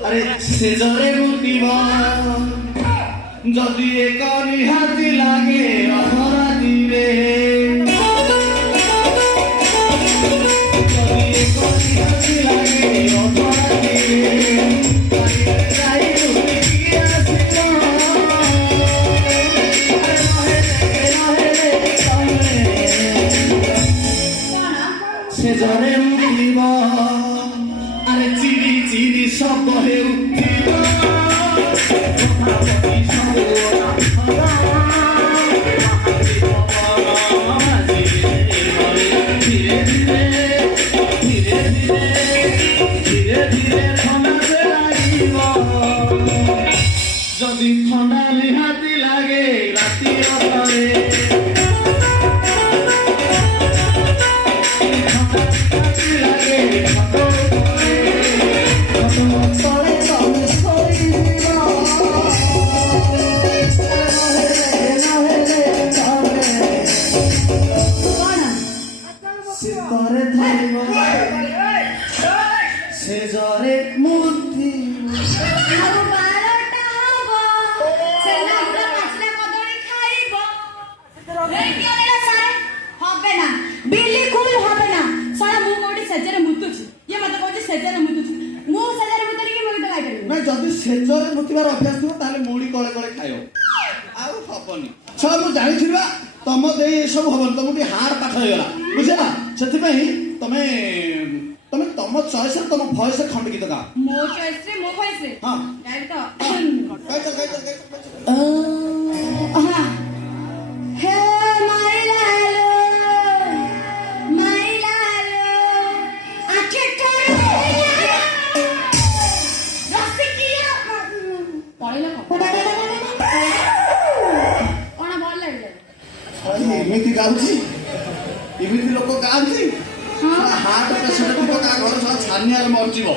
अरे सेजरे मुतिबा जदि एक निहाती लागे अपराधी रे जदि एक निहाती लागे अपराधी रे जाई मुति आसितो सेजरे मुतिबा अरे चिरी चिरी शब्द हेउ যদি ঠান্ডা নিহাতি লাগে রাতি অপরে শীতরে ধরিব সেজরে মুতি ଆଉ ବାରଟା ହବ ସେନା ପୁରା ପାଚିଲା କଦଳୀ ଖାଇବ হবে না ବିଲକୁଲ হবে ନା ସାରା ମୁଁ କୋଉଠି ସେଜରେ ମୁତୁଛି ଇଏ ମତେ କହୁଛି ସେଜରେ ମୁତୁଛି ମୁଁ ସେଜରେ ମୁତୁନି କି ମୁଁ ଗୀତ ଗାଇପାରିବି ନାଇଁ ଯଦି ସେଜରେ ମୁତିବାର ଅଭ୍ୟାସ ଥିବ ତାହେଲେ ମୁଢି କଳେ କଳେ ଖାଇବ ଆଉ ହବନି ଛଅ ମୁଁ ଜାଣିଥିଲି ବା ତମ ଦେଇ ଏସବୁ ହବନି ତମକୁ ଟିକେ ହାର୍ଡ ପାଠ ହେଇଗଲା ବୁଝିଲା ସେଥିପାଇଁ ତମେ ତମେ ତମ ଚଏସରେ ତମ ଭଏସରେ ଖଣ୍ଡ ଗୀତ ଗାଅ ମୋ ଚଏସରେ ମୋ ଭଏସରେ ହଁ ଗାଇବି ତ ହଁ हे माय लालो आखे तोर रसिकिया पळिला कोण बोल लागले ଏମିତି ଗାଉଛି ଏମିତି ଲୋକ ଗାଆନ୍ତି ହାର୍ଟ ପେସେଣ୍ଟ ଥିବ ତା ଘର ସାରା ଛାନିଆରେ ମରିଯିବ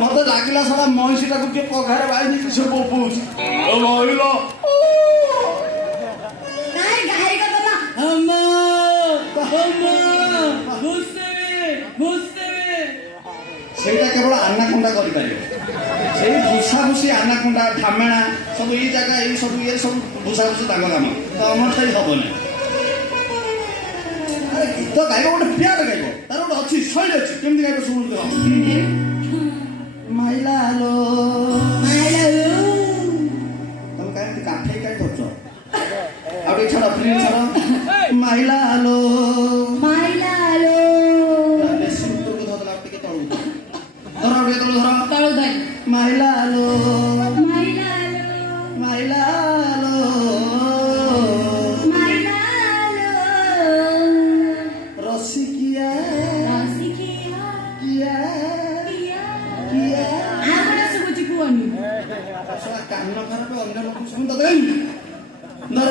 ମତେ ଲାଗିଲା ସାରା ମଇଁଷିଟାକୁ କିଏ ପଘାରେ ବାଇକି ସେ ବୋବଉଛି ମହିଳ ନାଇଁ ଗାଈ କଥା ନା अम्मा अम्मा घुसते ସେଇଟା କେବଳ ଆନାକୋଣ୍ଡା କରିପାରିବ ସେଇ ଭୁଷା ଭୁଷି ଆନାକୋଣ୍ଡା ଢାମେଣା ସବୁ ଏଇ ଜାଗା ଏଇ ସବୁ ଇଏ ସବୁ ଭୁଷା ଭୁଷି ତାଙ୍କ କାମ ତ ଆମର ସେଇ ହବନି ଆରେ ଗୀତ ଗାଇବ ଗୋଟେ ପ୍ୟାର ଗାଇବ ତାର ଗୋଟେ ଅଛି ଶୈଳୀ ଅଛି କେମିତି ଗାଇବ ଶୁଣନ୍ତୁ ମାଇଲାଲୋ ତମେ କାହିଁକି କାଠେଇ କାହିଁ ଧରୁଛ ଆଉ ଟିକେ ଛାଡ଼ ଫ୍ରି ଛାଡ଼ ମାଇଲାଲୋ ବେଶୀ ଉତ୍ତରକୁ ଧରିଲା ଆଉ ଟିକେ ତଳକୁ ଧର ଆଉ ଟିକେ ତଳକୁ ଧର ତଳୁ ଧରି ମାଇଲାଲୋ ରସିକିଆ କାନ ଖରାପ ଅନ୍ୟ ଲୋକ ଶୁଣି ଧର